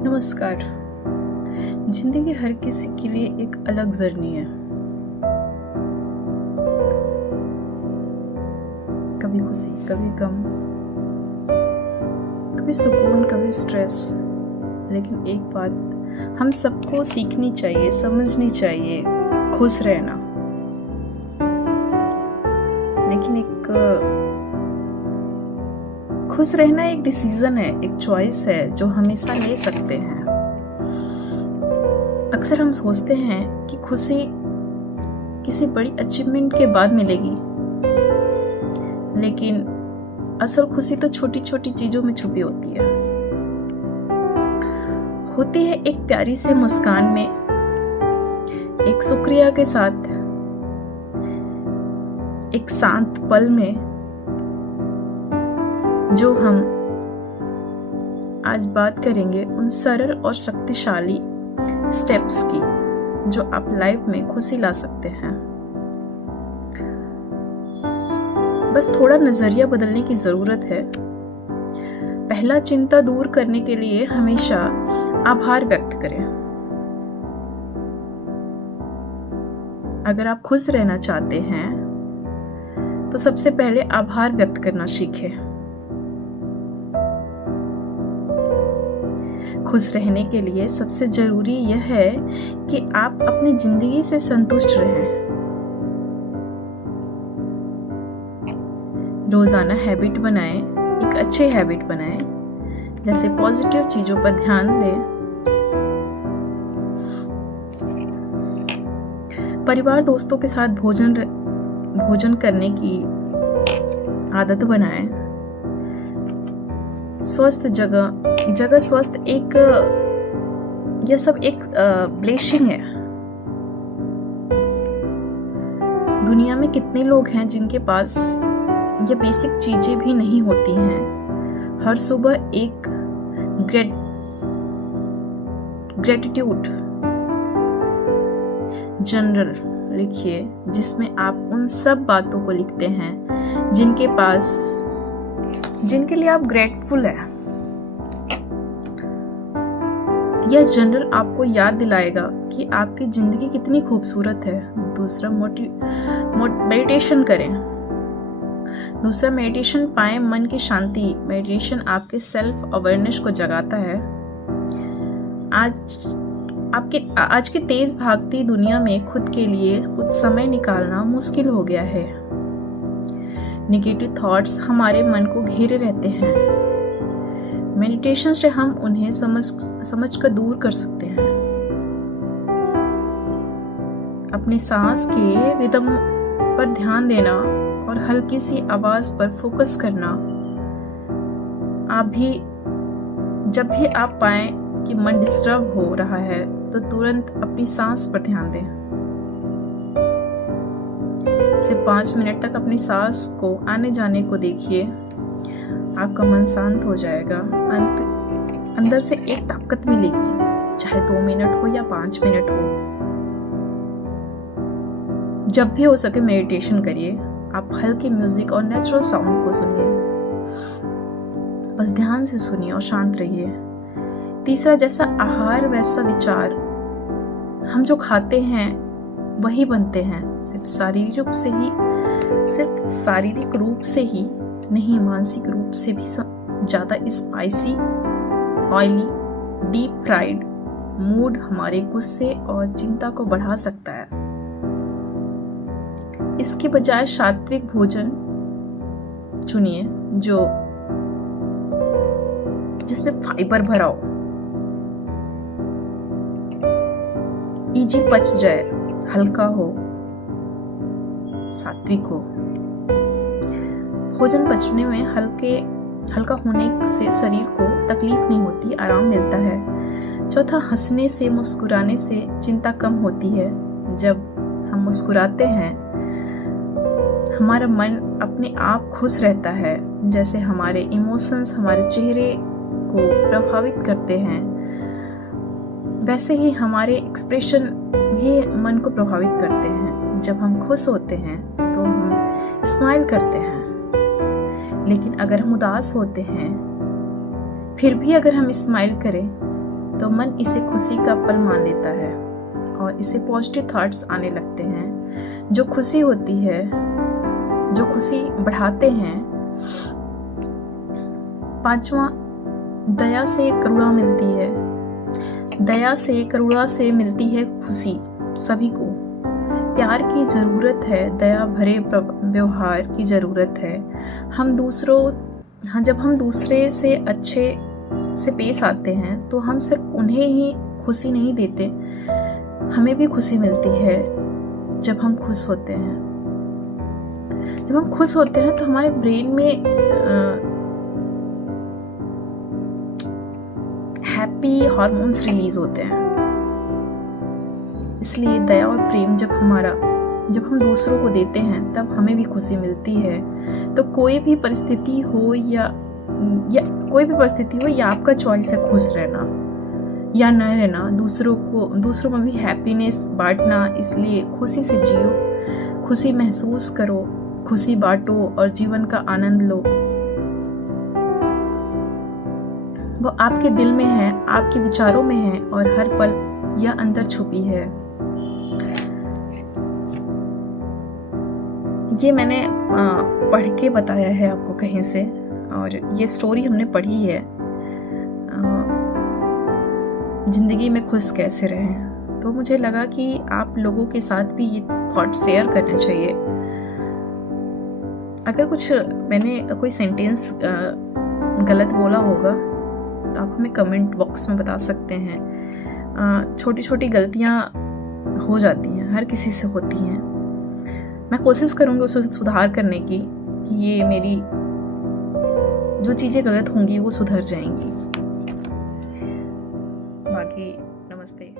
नमस्कार। जिंदगी हर किसी के लिए एक अलग जर्नी है। कभी खुशी, कभी गम, कभी सुकून, कभी स्ट्रेस। लेकिन एक बात हम सबको सीखनी चाहिए, समझनी चाहिए, खुश रहना। लेकिन खुश रहना एक डिसीजन है, एक चॉइस है जो हमेशा ले सकते हैं। अक्सर हम सोचते हैं कि खुशी किसी बड़ी अचीवमेंट के बाद मिलेगी, लेकिन असल खुशी तो छोटी छोटी चीजों में छुपी होती है एक प्यारी सी मुस्कान में, एक शुक्रिया के साथ, एक शांत पल में। जो हम आज बात करेंगे उन सरल और शक्तिशाली स्टेप्स की जो आप लाइफ में खुशी ला सकते हैं। बस थोड़ा नजरिया बदलने की जरूरत है। पहला, चिंता दूर करने के लिए हमेशा आभार व्यक्त करें। अगर आप खुश रहना चाहते हैं तो सबसे पहले आभार व्यक्त करना सीखें। खुश रहने के लिए सबसे जरूरी यह है कि आप अपनी जिंदगी से संतुष्ट रहें। रोजाना हैबिट बनाएं, एक अच्छे हैबिट बनाएं, जैसे पॉजिटिव चीजों पर ध्यान दें। परिवार दोस्तों के साथ भोजन करने की आदत बनाएं। स्वस्थ जगह स्वस्थ यह सब एक ब्लेसिंग है। दुनिया में कितने लोग हैं जिनके पास ये बेसिक चीजें भी नहीं होती हैं। हर सुबह एक ग्रेटिट्यूड जर्नल लिखिए, जिसमें आप उन सब बातों को लिखते हैं जिनके लिए आप ग्रेटफुल हैं। यह जर्नल आपको याद दिलाएगा कि आपकी जिंदगी कितनी खूबसूरत है। दूसरा, मेडिटेशन करें। दूसरा, मेडिटेशन पाएं, मन की शांति। मेडिटेशन आपके सेल्फ अवेयरनेस को जगाता है। आज की तेज भागती दुनिया में खुद के लिए कुछ समय निकालना मुश्किल हो गया है। नेगेटिव थॉट्स हमारे मन को घेरे रहते हैं। मेडिटेशन से हम उन्हें समझ कर दूर कर सकते हैं। अपनी सांस के रिदम पर ध्यान देना और हल्की सी आवाज पर फोकस करना। जब भी आप पाएं कि मन डिस्टर्ब हो रहा है तो तुरंत अपनी सांस पर ध्यान दें। सिर्फ 5 मिनट तक अपनी सांस को आने जाने को देखिए। आपका मन शांत हो जाएगा। अंदर से एक ताकत मिलेगी, चाहे 2 मिनट हो या 5 मिनट हो। जब भी हो सके मेडिटेशन करिए। आप हल्के म्यूजिक और नेचुरल साउंड को सुनिए। बस ध्यान से सुनिए और शांत रहिए। तीसरा, जैसा आहार वैसा विचार। हम जो खाते हैं वही बनते हैं। सिर्फ शारीरिक रूप से ही नहीं, मानसिक रूप से भी ज्यादा spicy, oily, deep fried mood हमारे गुस्से और चिंता को बढ़ा सकता है। इसके बजाय सात्विक भोजन चुनिए जिसमें फाइबर भरा हो, इजी पच जाए, हल्का हो, सात्विक हो। भोजन पचने में हल्का होने से शरीर को तकलीफ नहीं होती, आराम मिलता है। चौथा, हंसने से, मुस्कुराने से चिंता कम होती है। जब हम मुस्कुराते हैं हमारा मन अपने आप खुश रहता है। जैसे हमारे इमोशंस हमारे चेहरे को प्रभावित करते हैं, वैसे ही हमारे एक्सप्रेशन भी मन को प्रभावित करते हैं। जब हम खुश होते हैं तो हम स्माइल करते हैं, लेकिन अगर हम उदास होते हैं फिर भी अगर हम स्माइल करें तो मन इसे खुशी का पल मान लेता है और इसे पॉजिटिव थॉट्स आने लगते हैं। जो खुशी होती है, जो खुशी बढ़ाते हैं। 5वां, दया से करुणा मिलती है। दया से करुणा से मिलती है खुशी सभी को। प्यार की ज़रूरत है, दया भरे व्यवहार की ज़रूरत है। जब हम दूसरे से अच्छे से पेश आते हैं तो हम सिर्फ उन्हें ही खुशी नहीं देते, हमें भी खुशी मिलती है जब हम खुश होते हैं। जब हम खुश होते हैं तो हमारे ब्रेन में हैप्पी हार्मोन्स रिलीज होते हैं। इसलिए दया और प्रेम जब हम दूसरों को देते हैं तब हमें भी खुशी मिलती है। तो कोई भी परिस्थिति हो या आपका चॉइस है खुश रहना या न रहना, दूसरों में भी हैप्पीनेस बांटना। इसलिए खुशी से जियो, खुशी महसूस करो, खुशी बांटो और जीवन का आनंद लो। वो आपके दिल में है, आपके विचारों में है और हर पल यह अंदर छुपी है। ये मैंने पढ़ के बताया है आपको कहीं से, और ये स्टोरी हमने पढ़ी है, जिंदगी में खुश कैसे रहें। तो मुझे लगा कि आप लोगों के साथ भी ये थॉट शेयर करने चाहिए। अगर कुछ मैंने कोई सेंटेंस गलत बोला होगा तो आप हमें कमेंट बॉक्स में बता सकते हैं। छोटी छोटी गलतियां हो जाती हैं, हर किसी से होती हैं। मैं कोशिश करूँगी उसे सुधार करने की, कि ये मेरी जो चीज़ें गलत होंगी वो सुधर जाएंगी। बाकी नमस्ते।